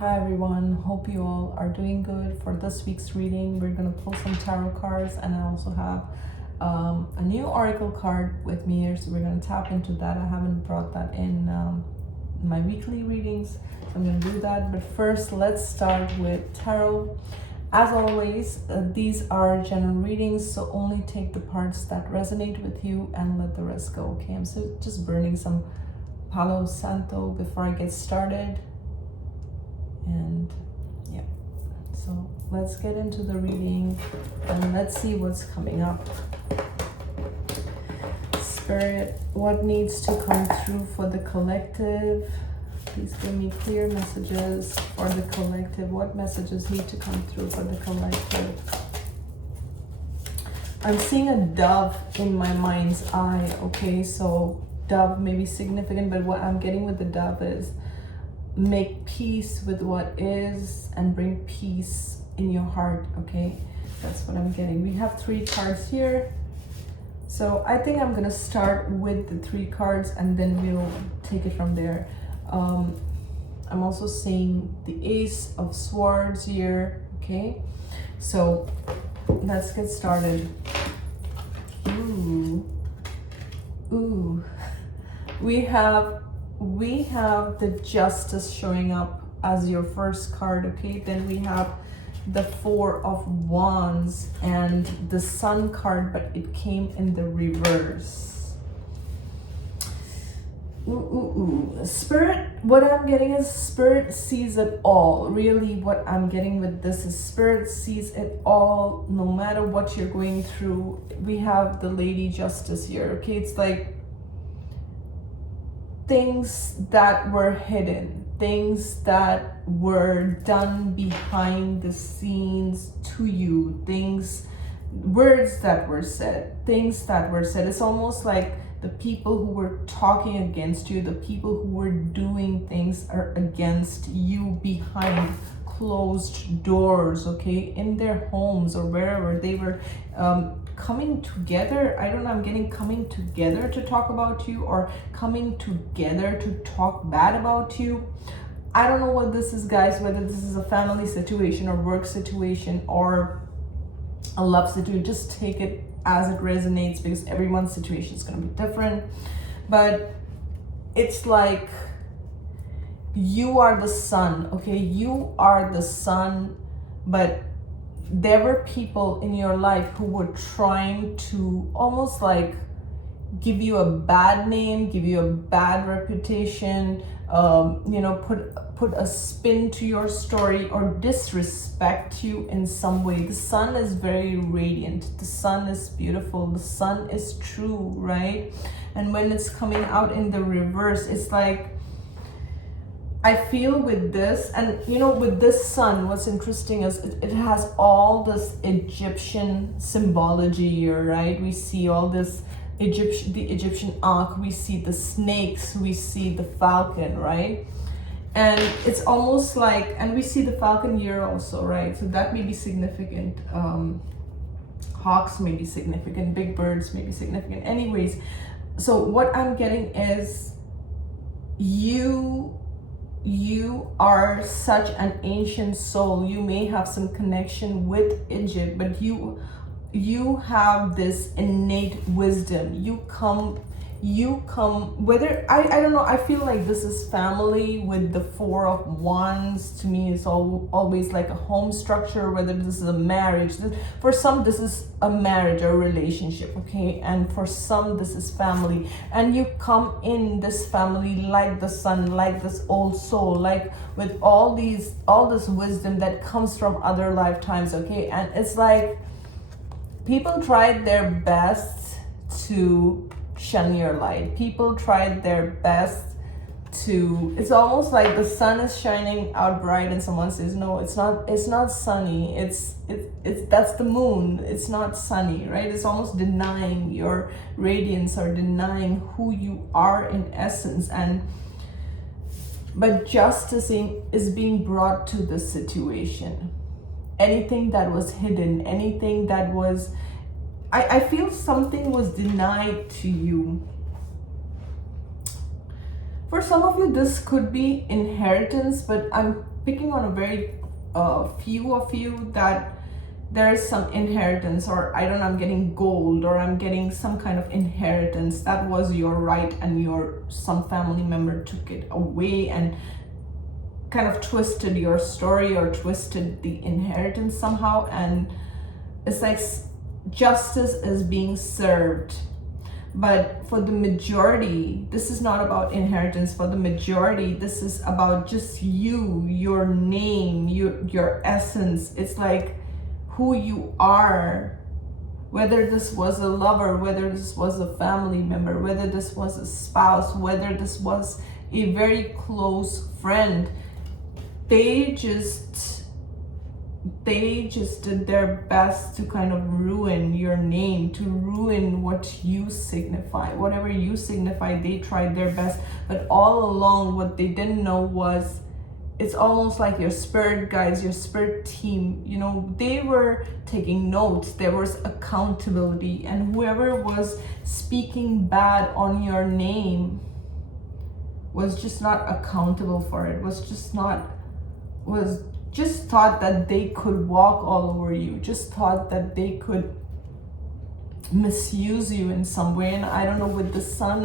Hi everyone, hope you all are doing good. For this week's reading, we're going to pull some tarot cards, and I also have a new oracle card with me here, so we're going to tap into that. I haven't brought that in my weekly readings, so I'm going to do that. But first, let's start with tarot. As always, these are general readings, so only take the parts that resonate with you and let the rest go, okay? I'm just burning some Palo Santo before I get started. And yeah, so let's get into the reading and let's see what's coming up. Spirit, what needs to come through for the collective? Please give me clear messages for the collective. What messages need to come through for the collective? I'm seeing a dove in my mind's eye, okay? So dove may be significant, but what I'm getting with the dove is make peace with what is and bring peace in your heart, okay? That's what I'm getting. We have 3 cards here. So I think I'm gonna start with the 3 cards and then we'll take it from there. I'm also seeing the Ace of Swords here, okay? So let's get started. Ooh. We have the Justice showing up as your first card, okay? Then we have the 4 of Wands and the Sun card, but it came in the reverse. Spirit, what I'm getting is Spirit sees it all. Really, what I'm getting with this is Spirit sees it all, no matter what you're going through. We have the Lady Justice here, okay? It's like things that were hidden, things that were done behind the scenes to you, words that were said, things that were said. It's almost like the people who were talking against you, the people who were doing things are against you behind closed doors, okay, in their homes or wherever they were coming together. I don't know, I'm getting coming together to talk about you or coming together to talk bad about you. I don't know what this is, guys, whether this is a family situation or work situation or a love situation. Just take it as it resonates because everyone's situation is going to be different. But it's like you are the sun, okay? You are the sun, but there were people in your life who were trying to almost like give you a bad name, give you a bad reputation, put a spin to your story or disrespect you in some way. The sun is very radiant. The sun is beautiful. The sun is true, right? And when it's coming out in the reverse, it's like, I feel with this, and with this sun, what's interesting is it has all this Egyptian symbology here, right? We see all this the Egyptian Ankh, we see the snakes, we see the falcon, right? And it's almost like, and we see the falcon here also, right? So that may be significant. Hawks may be significant, big birds may be significant. Anyways, so what I'm getting is you are such an ancient soul. You may have some connection with Egypt, but you have this innate wisdom. You come whether I don't know, I feel like this is family with the 4 of Wands. To me, it's always like a home structure, whether this is a marriage. For some, this is a marriage or relationship, okay? And for some, this is family. And you come in this family like the sun, like this old soul, like with all this wisdom that comes from other lifetimes, okay? And it's like people tried their best to shun your light. People tried their best to, it's almost like the sun is shining out bright and someone says, no, it's not sunny. It's that's the moon. It's not sunny, right? It's almost denying your radiance or denying who you are in essence. But justice is being brought to the situation. Anything that was hidden, anything that was, I feel something was denied to you. For some of you, this could be inheritance, but I'm picking on a very few of you that there is some inheritance, or I don't know, I'm getting gold, or I'm getting some kind of inheritance that was your right, and some family member took it away and kind of twisted your story or twisted the inheritance somehow. And it's like justice is being served. But for the majority, this is not about inheritance. For the majority, this is about just you, your name, your essence. It's like who you are. Whether this was a lover, whether this was a family member, whether this was a spouse, whether this was a very close friend, they just did their best to kind of ruin your name, to ruin what you signify. Whatever you signify, they tried their best. But all along, what they didn't know was, it's almost like your spirit guides, your spirit team, you know, they were taking notes. There was accountability, and whoever was speaking bad on your name was just not accountable for it, was just thought that they could walk all over you, just thought that they could misuse you in some way. And I don't know, with the sun,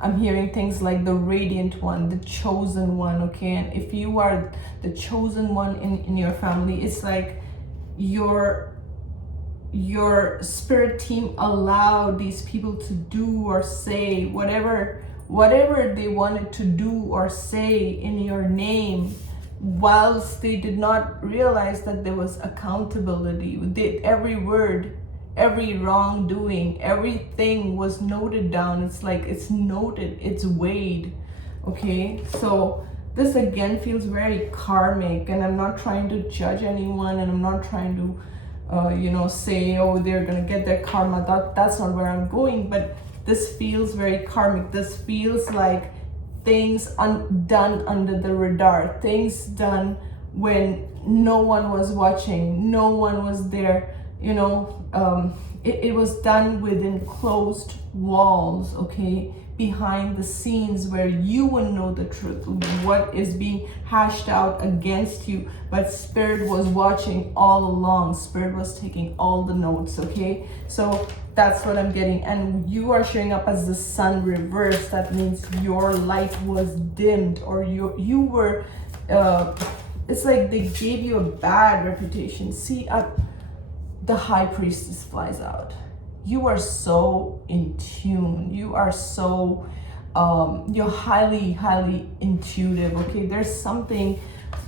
I'm hearing things like the radiant one, the chosen one, okay? And if you are the chosen one in your family, it's like your spirit team allowed these people to do or say whatever they wanted to do or say in your name, whilst they did not realize that there was accountability. Every word, every wrongdoing, everything was noted down. It's like it's noted, it's weighed, okay? So this again feels very karmic, and I'm not trying to judge anyone, and I'm not trying to say, oh, they're gonna get their karma. That's not where I'm going. But this feels very karmic. This feels like things done under the radar, things done when no one was watching, no one was there, it was done within closed walls, okay, behind the scenes, where you wouldn't know the truth, what is being hashed out against you, but Spirit was watching all along. Spirit was taking all the notes, okay? So that's what I'm getting. And you are showing up as the sun reversed. That means your light was dimmed, or you were it's like they gave you a bad reputation. See, the high priestess flies out. You are so in tune. You are so you're highly intuitive, okay? There's something,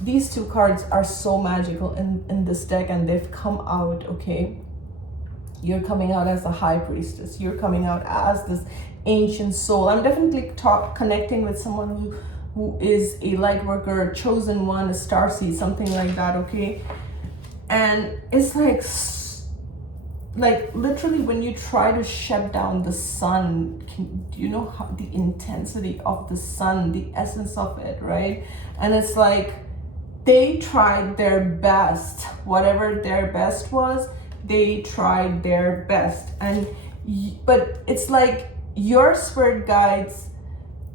these two cards are so magical in this deck, and they've come out, okay? You're coming out as a high priestess. You're coming out as this ancient soul. I'm definitely connecting with someone who is a light worker, a chosen one, a starseed, something like that, okay? And it's like literally when you try to shut down the sun, do you know how the intensity of the sun, the essence of it, right? And it's like they tried their best, whatever their best was, they tried their best. But it's like your spirit guides,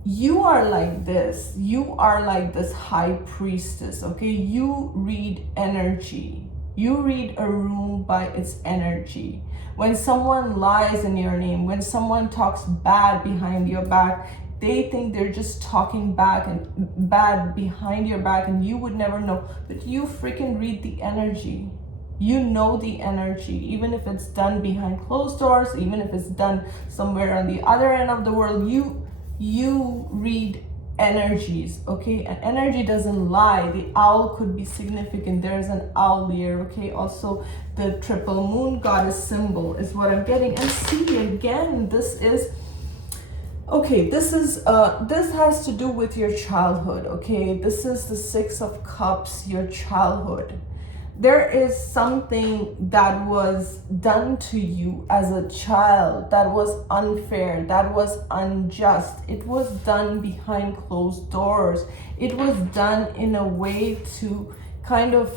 you are like this high priestess, okay? You read energy. You read a room by its energy. When someone lies in your name, when someone talks bad behind your back, they think they're just talking bad behind your back, and you would never know. But you freaking read the energy. You know the energy, even if it's done behind closed doors, even if it's done somewhere on the other end of the world, you read energies, okay? And energy doesn't lie. The owl could be significant. There's an owl here, okay? Also, the triple moon goddess symbol is what I'm getting. And see, again, this has to do with your childhood, okay? This is the Six of Cups, your childhood. There is something that was done to you as a child that was unfair, that was unjust. It was done behind closed doors. It was done in a way to kind of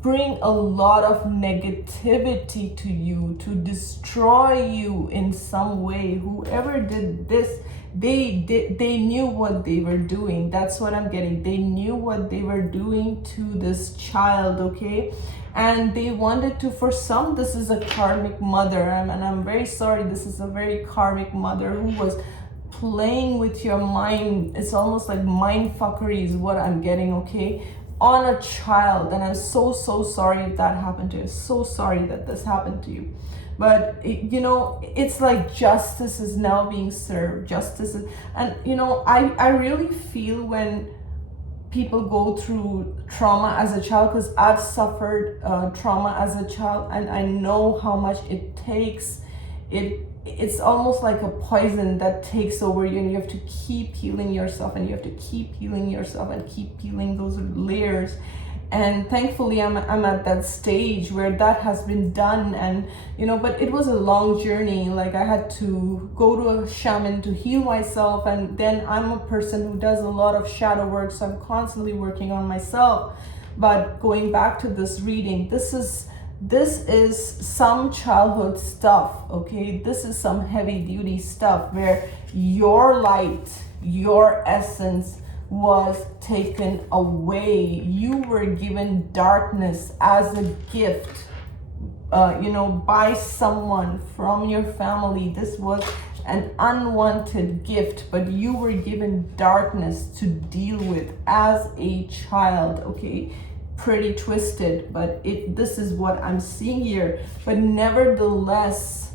bring a lot of negativity to you, to destroy you in some way. Whoever did this They knew what they were doing. That's what I'm getting. They knew what they were doing to this child, okay? And they wanted to, for some, this is a karmic mother, and I'm very sorry, this is a very karmic mother who was playing with your mind. It's almost like mind fuckery is what I'm getting, okay, on a child. And I'm so sorry if that happened to you. So sorry that this happened to you. But you know, it's like justice is now being served. Justice is, and you know, I really feel when people go through trauma as a child, because I've suffered trauma as a child, and I know how much it takes. It's almost like a poison that takes over you, and you have to keep healing yourself, and you have to keep healing yourself, and keep peeling those layers. And thankfully I'm at that stage where that has been done. And you know, but it was a long journey. Like, I had to go to a shaman to heal myself, and then I'm a person who does a lot of shadow work, so I'm constantly working on myself. But going back to this reading, this is some childhood stuff, okay? This is some heavy duty stuff where your light, your essence was taken away. You were given darkness as a gift, you know, by someone from your family. This was an unwanted gift, but you were given darkness to deal with as a child, okay? Pretty twisted, but this is what I'm seeing here. But nevertheless,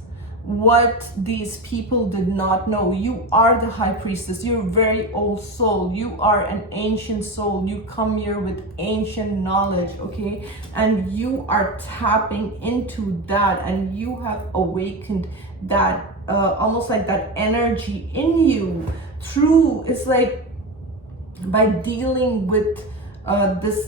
what these people did not know, you are the high priestess. You're a very old soul. You are an ancient soul. You come here with ancient knowledge, okay? And you are tapping into that, and you have awakened that, almost like that energy in you through, it's like by dealing with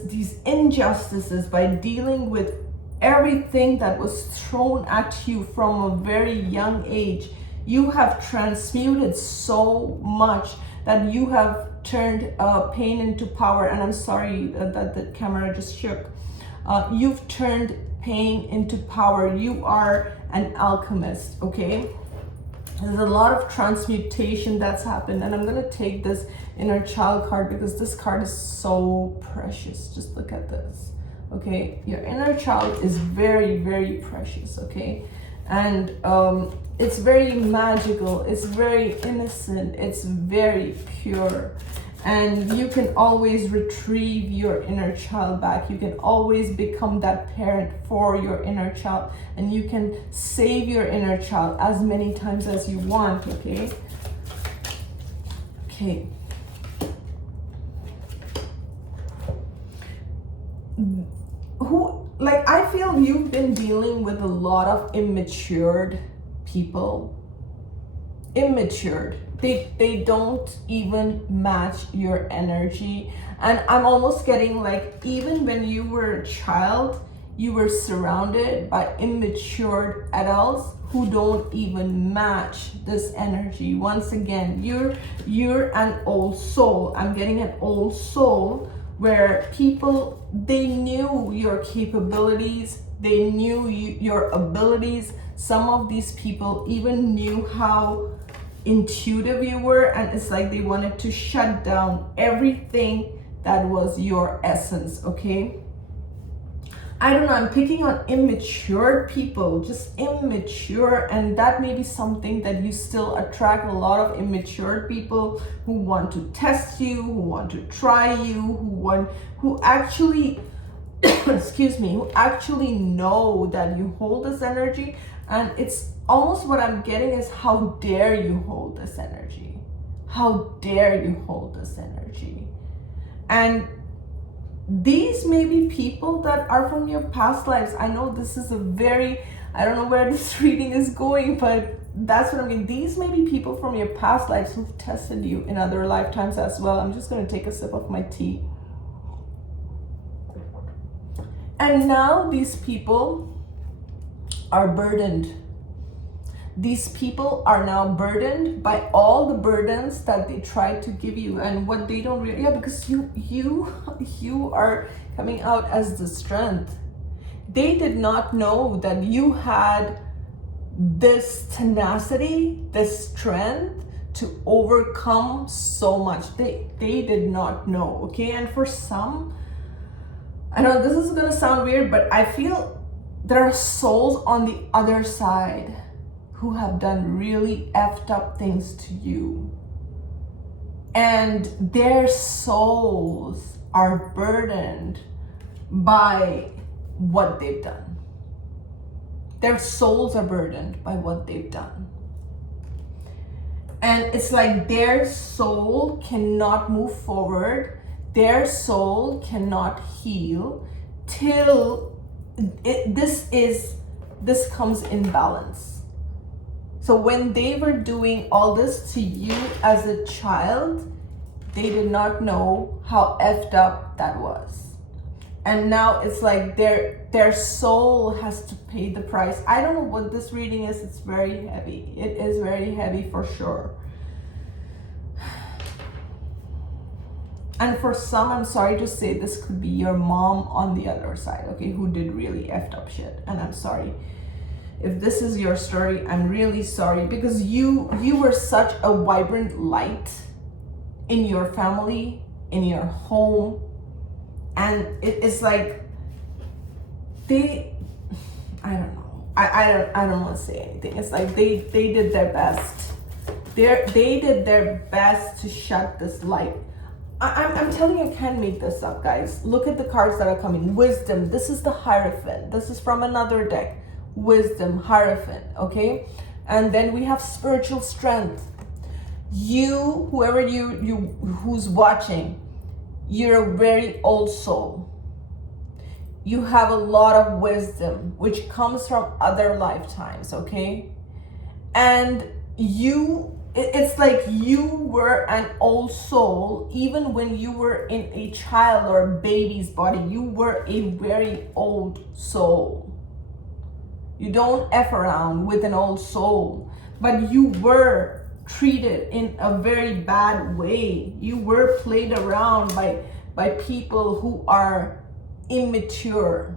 these injustices, by dealing with everything that was thrown at you from a very young age. You have transmuted so much that you have turned pain into power. And I'm sorry that the camera just shook. You've turned pain into power. You are an alchemist, okay? There's a lot of transmutation that's happened. And I'm going to take this inner child card because this card is so precious. Just look at this. Okay, your inner child is very, very precious, okay? And it's very magical, it's very innocent, it's very pure. And you can always retrieve your inner child back. You can always become that parent for your inner child. And you can save your inner child as many times as you want, okay? Okay. Like, I feel you've been dealing with a lot of immatured people. Immatured. They don't even match your energy. And I'm almost getting like, even when you were a child, you were surrounded by immature adults who don't even match this energy. Once again, you're an old soul. I'm getting an old soul where people, they knew your capabilities, they knew your abilities. Some of these people even knew how intuitive you were, and it's like they wanted to shut down everything that was your essence, okay? I don't know, I'm picking on immature people, just immature, and that may be something that you still attract, a lot of immature people who want to test you, who want to try you, who actually, excuse me, who actually know that you hold this energy. And it's almost what I'm getting is, how dare you hold this energy? How dare you hold this energy? And these may be people that are from your past lives. I know this is a very, I don't know where this reading is going, but that's what I mean. These may be people from your past lives who've tested you in other lifetimes as well. I'm just going to take a sip of my tea. And now these people are burdened. These people are now burdened by all the burdens that they tried to give you, and what they don't really, because you are coming out as the strength. They did not know that you had this tenacity, this strength to overcome so much. They did not know, okay? And for some, I know this is gonna sound weird, but I feel there are souls on the other side who have done really effed up things to you. And their souls are burdened by what they've done. Their souls are burdened by what they've done. And it's like their soul cannot move forward. Their soul cannot heal till this comes in balance. So when they were doing all this to you as a child, they did not know how effed up that was. And now it's like their soul has to pay the price. I don't know what this reading is. It's very heavy. It is very heavy for sure. And for some, I'm sorry to say, this could be your mom on the other side, okay, who did really effed up shit. And I'm sorry. If this is your story, I'm really sorry, because you were such a vibrant light in your family, in your home. And it's like I don't know. I don't want to say anything. It's like they did their best. They did their best to shut this light. I'm telling you, I can't make this up, guys. Look at the cards that are coming. Wisdom. This is the Hierophant. This is from another deck. Wisdom, Hierophant. Okay, and then we have spiritual strength. You, whoever you who's watching, you're a very old soul. You have a lot of wisdom, which comes from other lifetimes, okay? And it's like you were an old soul, even when you were in a child or a baby's body. You were a very old soul. You don't F around with an old soul, but you were treated in a very bad way. You were played around by people who are immature.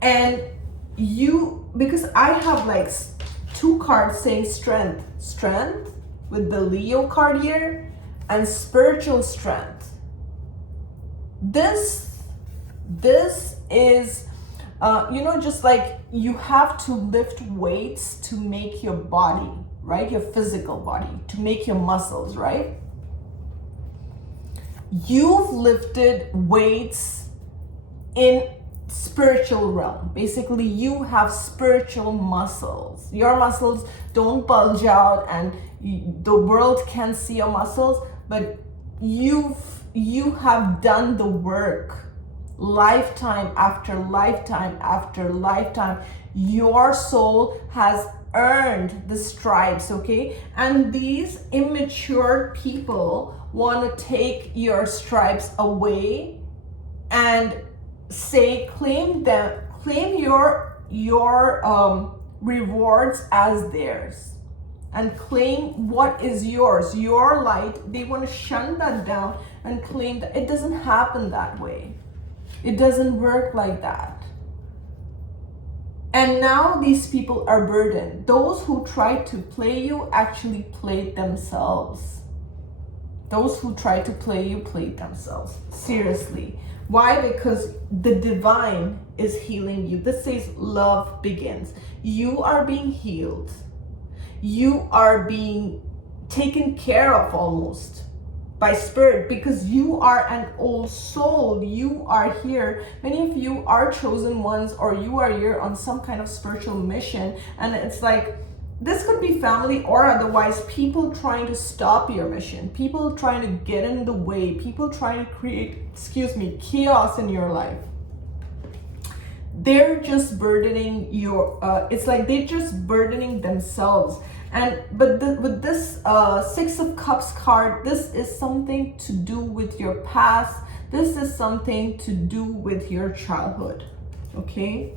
And because I have like two cards saying strength with the Leo card here, and spiritual strength. This is just like you have to lift weights to make your body, right? Your physical body, to make your muscles, right? You've lifted weights in spiritual realm. Basically, you have spiritual muscles. Your muscles don't bulge out and the world can't see your muscles, but you have done the work. Lifetime after lifetime after lifetime, your soul has earned the stripes, okay? And these immature people want to take your stripes away and say, claim your rewards as theirs, and claim what is yours, your light. They want to shun that down and claim that. It doesn't happen that way. It doesn't work like that. And now these people are burdened. Those who tried to play you actually played themselves. Those who tried to play you played themselves. Seriously. Why? Because the divine is healing you. This says love begins. You are being healed. You are being taken care of almost by spirit, because you are an old soul. You are here. Many of you are chosen ones, or you are here on some kind of spiritual mission. And it's like, this could be family or otherwise, people trying to stop your mission, people trying to get in the way, people trying to create, chaos in your life. They're just burdening it's like they're just burdening themselves. But with this Six of Cups card, this is something to do with your past. This is something to do with your childhood, okay?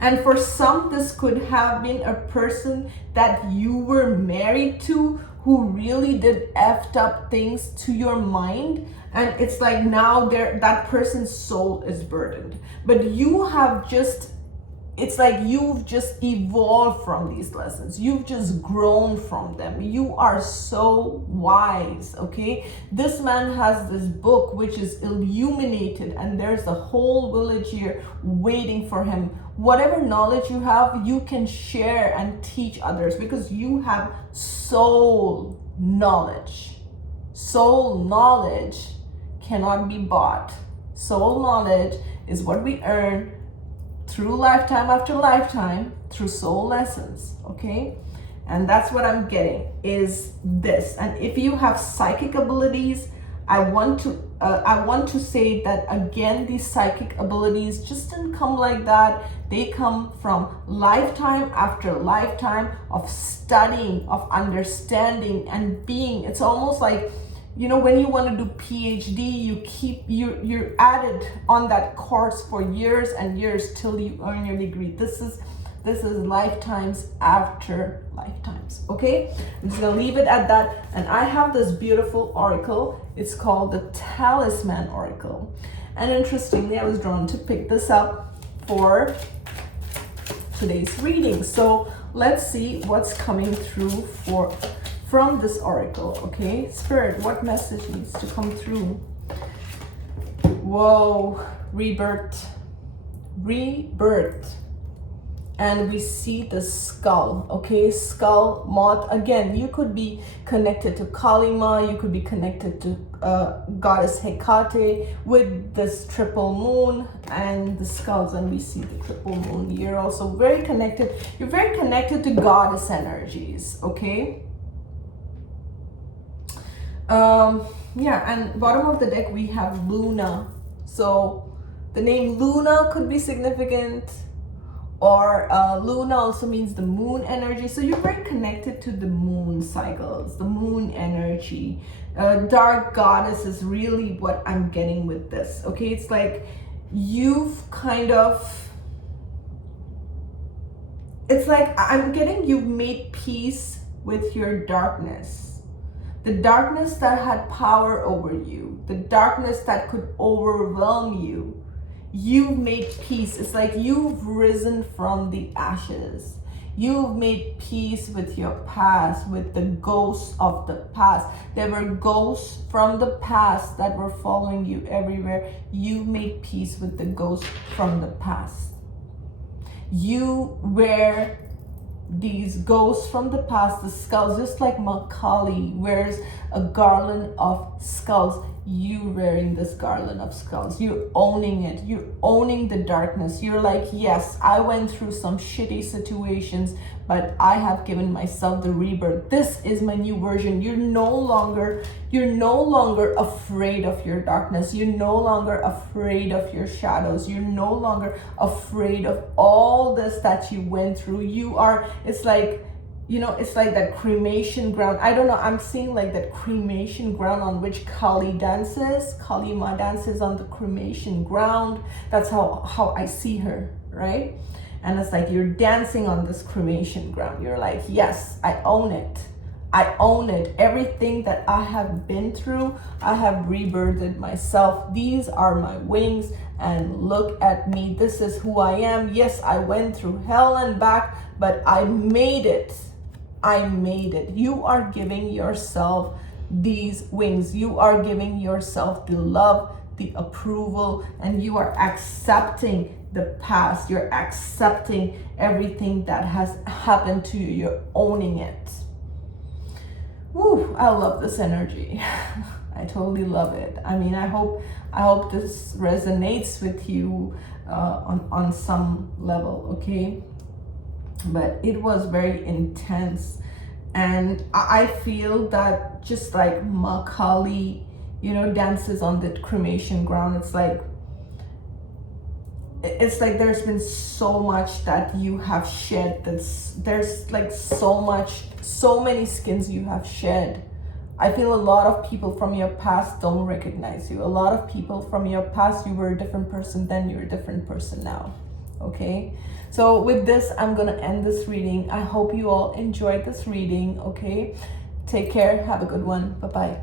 And for some, this could have been a person that you were married to who really did effed up things to your mind. And it's like now that person's soul is burdened. But you have just it's like you've just evolved from these lessons. You've just grown from them. You are so wise, okay? This man has this book which is illuminated, and there's a whole village here waiting for him. Whatever knowledge you have, you can share and teach others, because you have soul knowledge. Soul knowledge cannot be bought. Soul knowledge is what we earn through lifetime after lifetime, through soul lessons, okay? And that's what I'm getting, is this. And if you have psychic abilities, I want to say that again, these psychic abilities just didn't come like that. They come from lifetime after lifetime of studying, of understanding, and being. It's almost like, you know, when you want to do PhD, you're at it on that course for years and years till you earn your degree. This is lifetimes after lifetimes, okay? I'm just gonna leave it at that. And I have this beautiful oracle. It's called the Talisman Oracle. And interestingly, I was drawn to pick this up for today's reading. So let's see what's coming through from this oracle, okay? Spirit, what message needs to come through? Whoa, rebirth. Rebirth. And we see the skull, okay? Skull, moth. Again, you could be connected to Kalima, you could be connected to goddess Hecate with this triple moon and the skulls, and we see the triple moon. You're also very connected. You're very connected to goddess energies, okay? Yeah, and bottom of the deck we have Luna. So the name Luna could be significant, or Luna also means the moon energy. So you're very connected to the moon cycles, the moon energy. Dark goddess is really what I'm getting with this, okay? It's like you've kind of, it's like I'm getting you've made peace with your darkness. The darkness that had power over you, the darkness that could overwhelm you, you've made peace. It's like you've risen from the ashes. You've made peace with your past, with the ghosts of the past. There were ghosts from the past that were following you everywhere. You've made peace with the ghosts from the past. You were these ghosts from the past, the skulls, just like Macaulay wears a garland of skulls. You wearing this garland of skulls. You're owning it. You're owning the darkness. You're like, yes, I went through some shitty situations, but I have given myself the rebirth. This is my new version. You're no longer afraid of your darkness. You're no longer afraid of your shadows. You're no longer afraid of all this that you went through. You are, it's like, you know, it's like that cremation ground. I don't know, I'm seeing like that cremation ground on which Kali dances. Kalima dances on the cremation ground. That's how I see her, right? And it's like you're dancing on this cremation ground. You're like, yes, I own it. I own it. Everything that I have been through, I have rebirthed myself. These are my wings, and look at me. This is who I am. Yes, I went through hell and back, but I made it. I made it. You are giving yourself these wings. You are giving yourself the love, the approval, and you are accepting the past. You're accepting everything that has happened to you. You're owning it. Woo, I love this energy. I totally love it. I mean, I hope this resonates with you on some level, okay? But it was very intense, and I feel that just like Macaulay, you know, dances on the cremation ground, it's like there's been so much that you have shed. There's like so many skins you have shed. I feel a lot of people from your past don't recognize you. A lot of people from your past, you were a different person then, you're a different person now. Okay, so with this, I'm gonna end this reading. I hope you all enjoyed this reading. Okay, take care, have a good one, bye-bye.